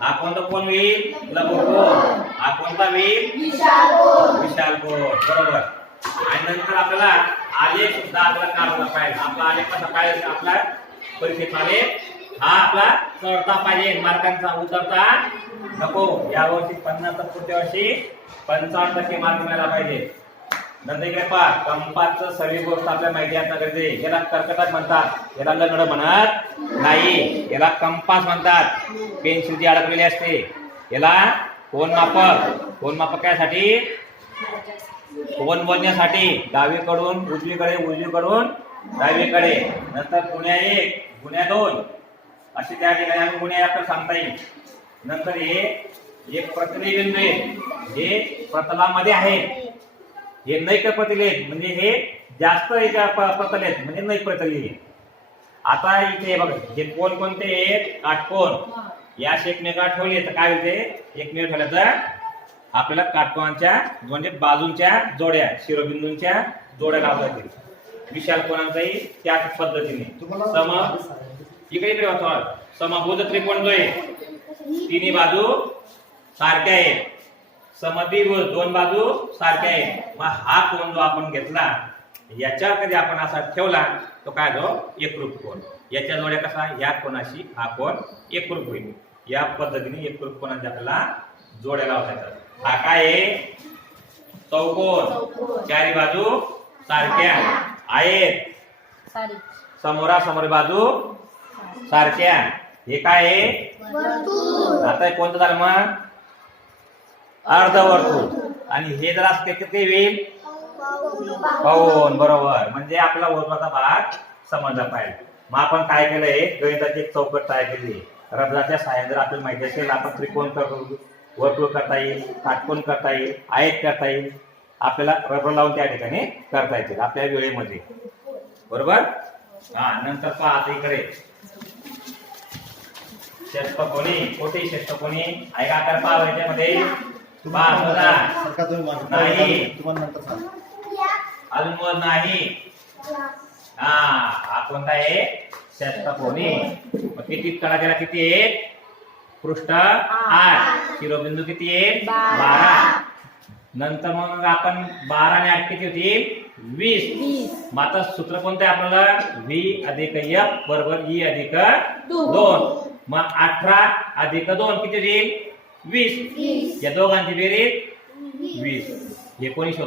हा कोणता कोण होईल? लघु कोण हा कोणता होईल? विशाल कोण बरोबर. आणि नंतर आपल्याला आलेख सुद्धा आपल्याला काढायला पाहिजे. आपला आलेख कसा पाहिजे? आपला परीक्षेत आलेख हा आपला चढता पाहिजे. मार्कांचा उतरता. नको. या वर्षी पन्नास पुढच्या वर्षी पंचावन्न टक्के मार्क मिळायला पाहिजे. नंतर इकडे पहा कंपासचं सगळी गोष्ट आपल्याला माहिती असणं गरजे याला कर्कटक म्हणतात. याला लंगड म्हणत नाही. याला कंपास म्हणतात. पेन्सिल जी अडकलेली असते. याला कोण मापक कोण मापक यासाठी कोण बोलण्यासाठी डावीकडून उजवीकडे उजवीकडून डावीकडे. नंतर गुन्ह्या एक गुन्ह्या दोन. असे त्या ठिकाणी आम्ही गुन्हे आपल्याला सांगता येईल. नंतर हे एक प्रतिबिंब हे प्रतलामध्ये आहे. हे नैक प्रतले आहेत. म्हणजे हे जास्त एक प- प्रतले आहेत. म्हणजे नैक प्रतली आहे. आता इथे बघा हे कोण कोणते आहेत? काटकोण या एकमेका ठेवले तर काय होते? एकमेव ठेवलं. तर आपल्याला काटकोणाच्या म्हणजे बाजूंच्या जोड्या शिरोबिंदूंच्या जोड्या लावता येतील. विशाल कोणाचाही त्याच पद्धतीने. सम इकडे इकडे समभुज त्रिकोण जो आहे तिन्ही बाजू सारख्या आहेत. समद्विभुज दोन बाजू सारख्या आहेत. मग हा कोण जो आपण घेतला याच्या कधी आपण असा ठेवला तो काय जो एकरूप कोण. याच्या जोड्या कसा? या कोणाशी हा कोण? एकरूप होईल. या पद्धतीने एकरूप कोणाच्या आपल्याला जोड्या लावता येतात हा काय आहे? चौकोन. चारी बाजू सारख्या आहेत. समोरासमोर बाजू सारख्या. हे काय आहे? वर्तुळ आता हे कोणतं झालं मग? अर्धवर्तुळ आणि हे जर असते किती ते होईल? पाऊन बरोबर. म्हणजे आपला वर्तुळाचा भाग समजला पाहिजे. मग आपण काय केलंय? गणिताची एक चौकट तयार केली. रबराच्या साह्याने जर आपल्याला माहिती असेल आपण त्रिकोण करू वर्तुळ करता येईल काटकोण करता येईल आयत करता येईल. आपल्याला रबर लावून त्या ठिकाणी करता येतील आपल्या वेळेमध्ये. बरोबर? हा नंतर पहा आता इकडे. षटकोनी कोठे षटकोनी आहे का आकार पहा याच्यामध्ये? बघा सरका तुम्ही मागे. नाही. तुम्हाला नंतर सांग अल्मोल नाही. हा हा कोणता आहे? षटकोनी मग किती कडा केला किती आहेत पृष्ठ आठ. शिरोबिंदू किती आहेत बारा. बारा. नंतर मग आपण बारा आणि आठ किती होतील वीस. वीस. मग आता सूत्र कोणतं आहे आपल्याला? व्ही अधिक एफ बरोबर ई अधिक दोन. दोन. मग अठरा अधिक दोन किती होईल वीस. या दोघांची बेरीज वीस. कोणी शोध